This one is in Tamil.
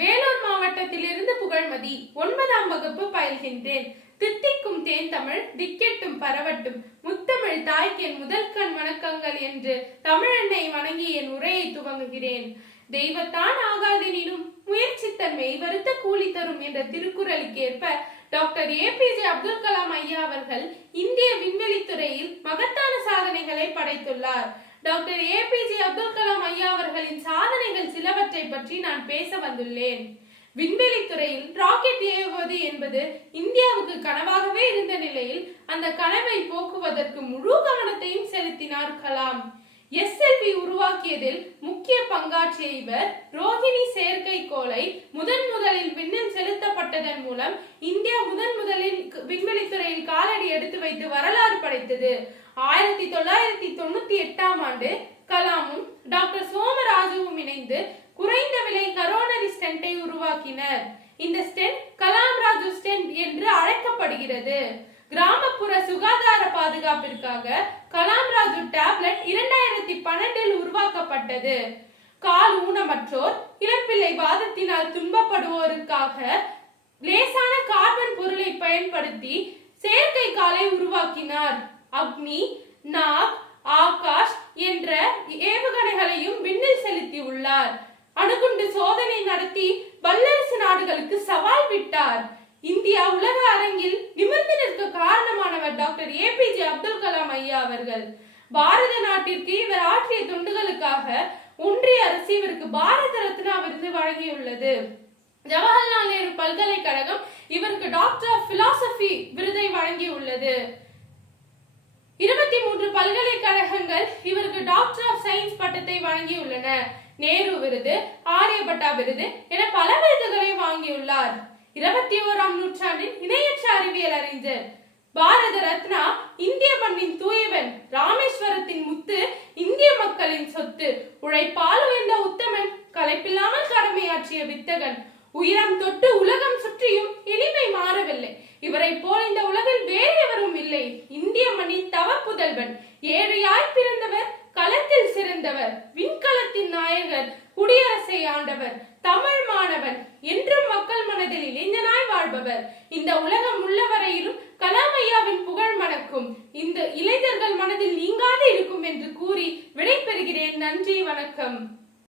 வேலூர் மாவட்டத்திலிருந்து புகழ்மதி ஒன்பதாம் வகுப்பு பயில்கின்றேன். தித்திக்கும் தேன் தமிழ் திக்கெட்டும் பரவட்டும். முத்தமிழ் தாய்க்கு என் முதல் கண் வணக்கங்கள் என்று தமிழனை வணங்கி என் உரையை துவங்குகிறேன். தெய்வத்தான் ஆகாதெனினும் முயற்சித்தன் மெய்வருத்த கூலி தரும் என்ற திருக்குறளுக்கேற்ப doctor A P J Abdul Kalam ஐயா அவர்கள் இந்திய விண்வெளித்துறையில் மகத்தான சாதனைகளை படைத்துள்ளார். டாக்டர் ஏபிஜே அப்துல் கலாம் ஐயா அவர்களின் சாதனைகள் சிலவற்றை பற்றி நான் பேச வந்துள்ளேன். விண்வெளி துறையில் ராக்கெட் ஏவுவது என்பது இந்தியாவுக்கு கனவாகவே இருந்த நிலையில் அந்த கனவை போக்குவதற்கு முழு கவனத்தையும் செலுத்தினார் கலாம். எஸ்எல்வி உருவாக்கியதில் முக்கிய பங்காற்றிய இவர் ரோஹிணி செயற்கைக்கோளை முதன் முதலில் விண்ணில் செலுத்தப்பட்டதன் மூலம் இந்தியா முதன் முதலில் விண்வெளித்துறையில் துறையில் எடுத்து வைத்து வரலாறு படைத்தது. ஆயிரத்தி தொள்ளாயிரத்தி தொண்ணூத்தி எட்டாம் ஆண்டு கலாமும் டாக்டர் சோமராஜுவும் இணைந்து குறைந்த விலை கரோனரி ஸ்டென்ட்டை உருவாக்கினர். இந்த ஸ்டென்ட் கலாம் ராஜு ஸ்டென்ட் என்று அழைக்கப்படுகிறது. கிராமப்புற சுகாதார பாதுகாப்பிற்காக கலாம் ராஜு டேப்லெட் இரண்டாயிரத்தி பன்னெண்டில் உருவாக்கப்பட்டது. கால் ஊனமற்றோர் இளம்பிள்ளை வாதத்தினால் துன்பப்படுவோருக்காக லேசான கார்பன் பொருளை பயன்படுத்தி செயற்கை காலை உருவாக்கினார். அக்னி நாக் ஆகாஷ் என்ற ஏவுகணைகளையும் விண்ணில் செலுத்தி உள்ளார் அணுகுண்டு சோதனை நடத்தி வல்லரசு நாடுகளுக்கு சவால் விட்டார். இந்தியா உலக அரங்கில் நிமிர்ந்து நிற்க காரணமானவர் doctor A P J Abdul Kalam ஐயா அவர்கள். பாரத நாட்டிற்கு இவர் ஆற்றிய தொண்டுகளுக்காக ஒன்றிய அரசு இவருக்கு பாரத ரத்னா விருது வழங்கியுள்ளது. ஜவஹர்லால் நேரு பல்கலைக்கழகம் இவருக்கு டாக்டர் ஆஃப் பிலாசபி விருது வழங்கியுள்ளது. இருபத்தி மூன்று பல்கலைக்கழகங்கள் இவருக்கு டாக்டர் ஆஃப் சயின்ஸ் பட்டத்தை வழங்கியுள்ளன. நேரு விருது ஆரியபட்டா விருது என பல விருதுகளை வாங்கியுள்ளார். இருபத்தி ஓராம் நூற்றாண்டின் இணையற்ற அறிவியல் அறிஞர் பாரத ரத்னா இந்திய மண்ணின் தூயவன் ராமேஸ்வரத்தின் முத்து இந்திய மக்களின் சொத்து உழைப்பால் உயர்ந்த உத்தமன் களைப்பில்லாமல் கடமையாற்றிய வித்தகன் உயரம் தொட்டு உலகம் சுற்றியும் எளிமை மாறவில்லை இவரை போல் இந்த உலகில் வேறு எவரும் இல்லை இந்திய மண்ணின் முதல்வன் ஏழையாய் பிறந்தவர் களத்தில் சிறந்தவர். விண்கலத்தின் நாயகர் குடியரசை ஆண்டவர். தமிழ் மாணவன் என்றும் மக்கள் மனதில் இளைஞனாய் வாழ்பவர். இந்த உலகம் உள்ளவரையிலும் கலாமையாவின் புகழ் மணக்கும். இந்த இளைஞர்கள் மனதில் நீங்காது இருக்கும் என்று கூறி விடைபெறுகிறேன். நன்றி வணக்கம்.